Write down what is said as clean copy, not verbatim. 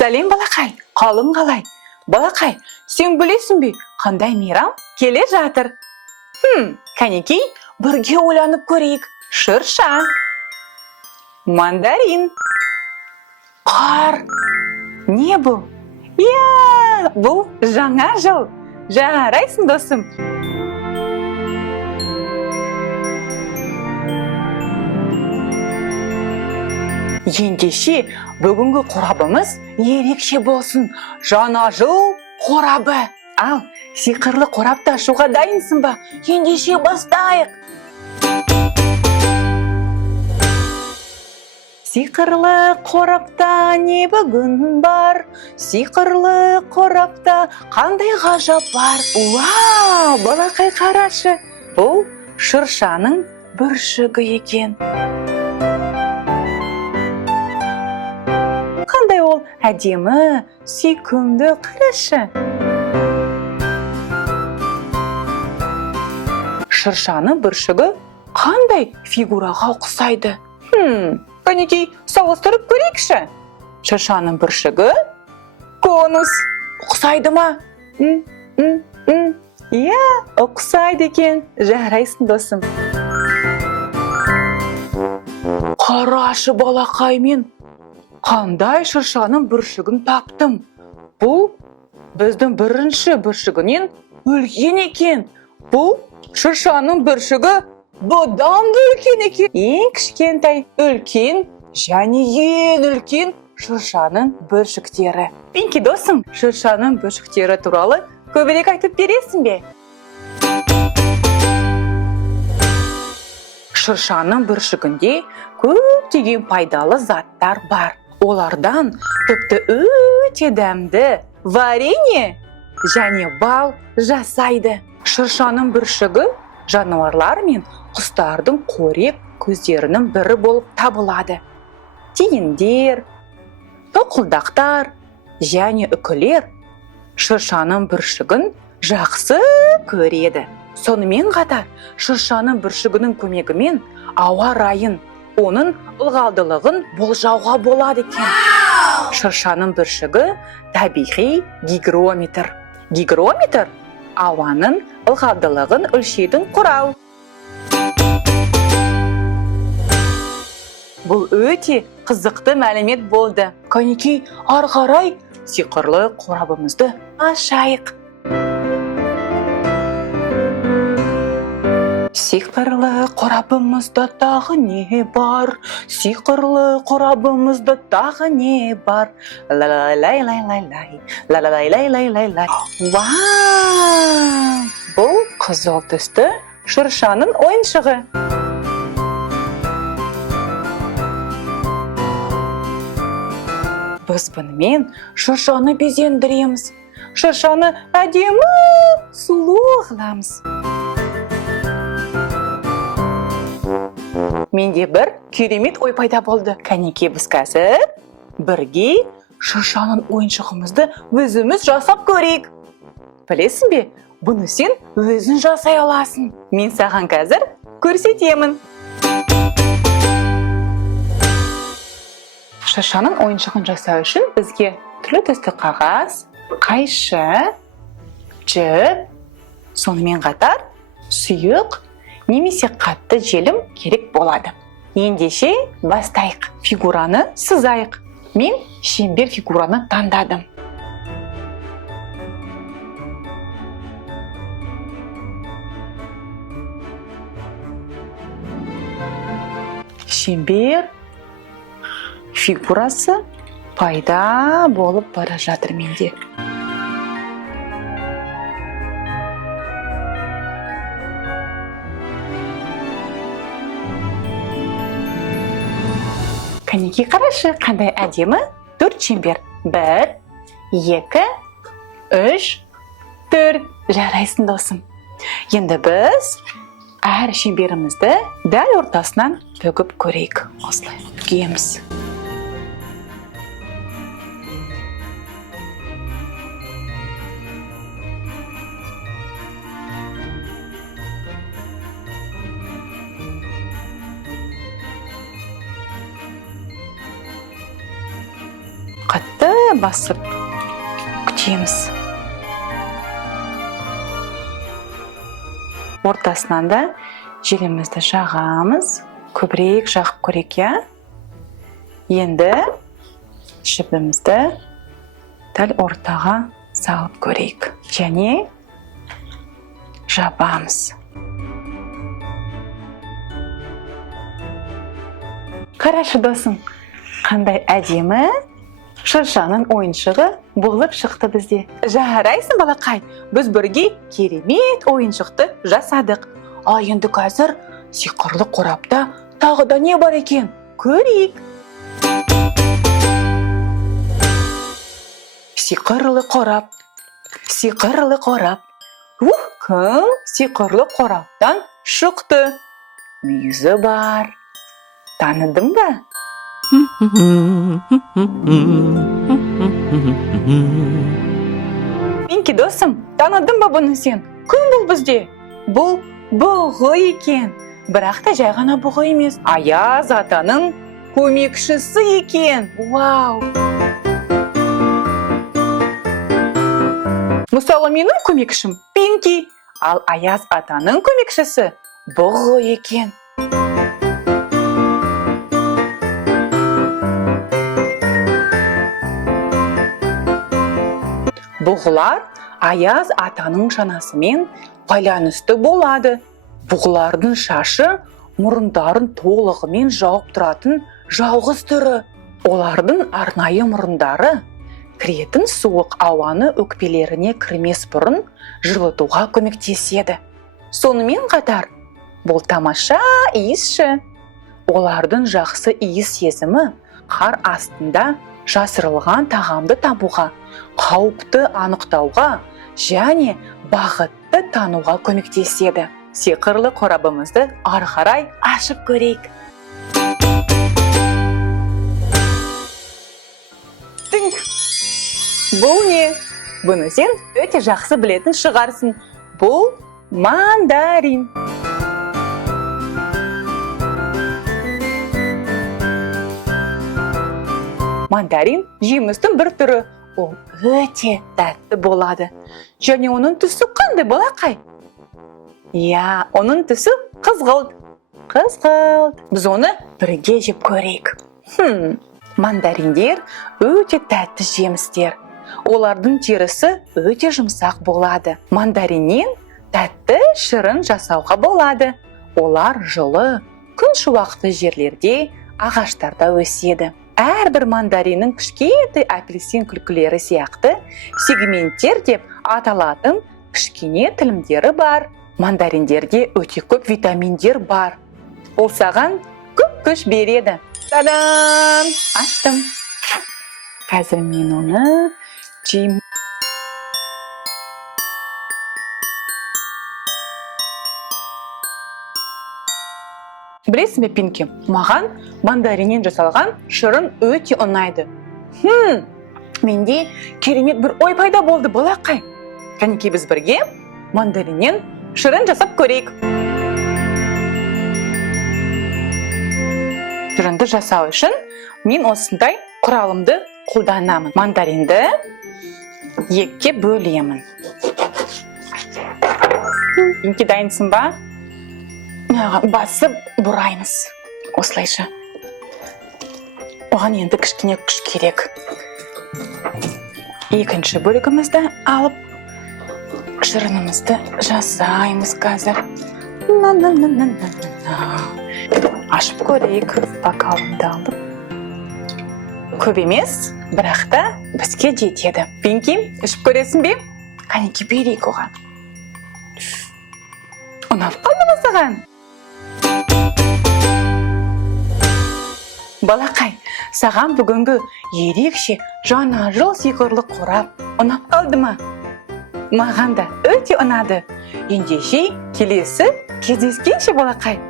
Сәлем балақай, қалың қалай? Балақай, сен білесің бе, қандай мейрам келе жатыр? Кәнекей, бірге ойланып көрейік. Шырша, мандарин, қар. Не бұл? Бұл жаңа жыл. Жарайсың, досым. Ендеше, бүгінгі қорабымыз ерекше болсын. Жаңа жыл қорабы. Ал, сиқырлы қорапты ашуға дайынсың ба? Ендеше бастайық. Сиқырлы қорапта не бүгін бар? Сиқырлы қорапта қандай ғажап бар? Уау, балақай қарашы. Бұл шыршаның бүршігі екен. Қандай ол әдемі, сүйкімді, қарашы. Шыршаның бүршігі қандай фигураға ұқсайды? Кәнекей, салыстырып көрейікші. Шыршаның бүршігі конус. Ұқсайды ма? Ұқсайды екен. Жарайсың, досым. Қарашы, балақаймен. Қандай шыршаның бүршігін таптым. Бұл біздің бірінші бүршігінен үлкен екен. Бұл шыршаның бүршігі бұдан да үлкен екен. Ең кішкентай, үлкен және ең үлкен шыршаның бүршіктері. Пинки, досым, шыршаның бүршіктері туралы көбірек айтып бересің бе? Шыршаның бүршігінде көптеген пайдалы заттар бар. Олардан тіпті өте дәмді варенье және бал жасайды. Шыршаның бүршігі жануарлар мен құстардың қорек көздерінің бірі болып табылады. Тиіндер, тоқылдақтар және үкілер шыршаның бүршігін жақсы көреді. Сонымен қатар шыршаның бүршігінің көмегімен ауа райын, оның ылғалдылығын болжауға болады екен. Шыршаның бүршігі табиғи гигрометр. Гигрометр ауаның ылғалдылығын өлшейтін құрал. Бұл өте қызықты мәлімет болды. Кәнекей, ары қарай сиқырлы қорабымызды ашайық. Сиқырлы қорабымызда тағы не бар? Сиқырлы қорабымызда тағы не бар? Ла-ла-лай-лай-лай-лай, ла-ла-лай-лай-лай-лай. Вау! Бұл қызыл түсті шыршаның ойыншығы. Біз бұнымен шыршаны безендіреміз. Шыршаны әдемі сұлу қыламыз. Менде бір керемет ой пайда болды. Кәнекей, біз қазір бірге шыршаның ойыншығымызды өзіміз жасап көрейік. Білесің бе, бұны сен өзің жасай аласың. Мен саған қазір көрсетемін. Шыршаның ойыншығын жасау үшін бізге түрлі түсті қағаз, қайшы, жіп, сонымен қатар сұйық немесе қатты желім керек болады. Ендеше бастайық. Фигураны сызайық. Мен шеңбер фигураны таңдадым. Шеңбер фигурасы пайда болып бара жатыр менде. Кәнекей, қарашы, қандай әдемі 4 шеңбер. 1, 2, 3, 4. Жарайсың, досым. Енді біз әр шеңберімізді дәл ортасынан бүгіп көрейік. Осылай бүгеміз. Қатты басып күтеміз. Ортасынан да желімізді жағамыз. Көбірек жағып көрейік, я? Енді жібімізді дәл ортаға салып көрейік. Және жабамыз. Қарашы досым, қандай әдемі шыршаның ойыншығы болып шықты бізде. Жарайсың, балақай, біз бірге керемет ойыншықты жасадық. Ал енді қазір сиқырлы қорапта тағы да не бар екен? Көрейік. Сиқырлы қорап, сиқырлы қорап. Кім сиқырлы қораптан шықты? Мүйізі бар. Таныдың ба? Пинки, досым, таныдың ба бұны сен? Кім бұл бізде? Бұл бұғы екен. Бірақ та жай ғана бұғы емес. Аяз атаның көмекшісі екен. Вау! Мысалы, менің көмекшім Пинки, ал Аяз атаның көмекшісі бұғы екен. Бұғылар Аяз атаның шанасымен байланысты болады. Бұғылардың шашы мұрындарын толығымен жауып тұратын жалғыз түрі. Олардың арнайы мұрындары кіретін суық ауаны өкпелеріне кірмес бұрын жылытуға көмектеседі. Сонымен қатар, бұл тамаша иісші. Олардың жақсы иіс сезімі қар астында жасырылған тағамды табуға, қауіпті анықтауға және бағытты тануға көмектеседі. Сиқырлы қорабымызды ары қарай ашып көрейік. Бұл не? Бұны сен өте жақсы білетін шығарсың. Бұл мандарин. Мандарин жемістің бір түрі. Ол өте тәтті болады. Және оның түсі қандай, балақай? Я, оның түсі қызғылт. Қызғылт. Біз оны бірге жеп көрейік. Мандариндер өте тәтті жемістер. Олардың терісі өте жұмсақ болады. Мандариннен тәтті шырын жасауға болады. Олар жылы, күн шуақты жерлерде, ағаштарда өседі. Әрбір мандариннің кішкентай апельсин күлкілері сияқты сегменттер деп аталатын кішкене тілімдері бар. Мандариндерде өте көп витаминдер бар. Ол саған көп күш береді. Тадам! Аштым. Қазір мен оны жеймін. Білесің бе, Пинки, маған мандариннен жасалған шырын өте ұнайды. Менде керемет бір ой пайда болды, балақай. Кәнекей біз бірге мандариннен шырын жасап көрейік. Шырынды жасау үшін мен осындай құралымды қолданамын. Мандаринді екіге бөлемін. Пинки, дайынсың ба? Басып бұраймыз. Осылайша. Оған енді кішкене күш керек. Екінші бөлігімізді алып, шырынымызды жасаймыз қазір. Ашып көрейік. Бокалымды алып. Көп емес, бірақ та бізге жетеді. Пинки, ішіп көресің бе? Қанеке берейік оған. Ұнап қалды ма саған? Балақай, саған бүгінгі ерекше жаңа жыл сиқырлы қорап ұнап қалды ма? Маған да өте ұнады. Ендеше келесі кездескенше, балақай.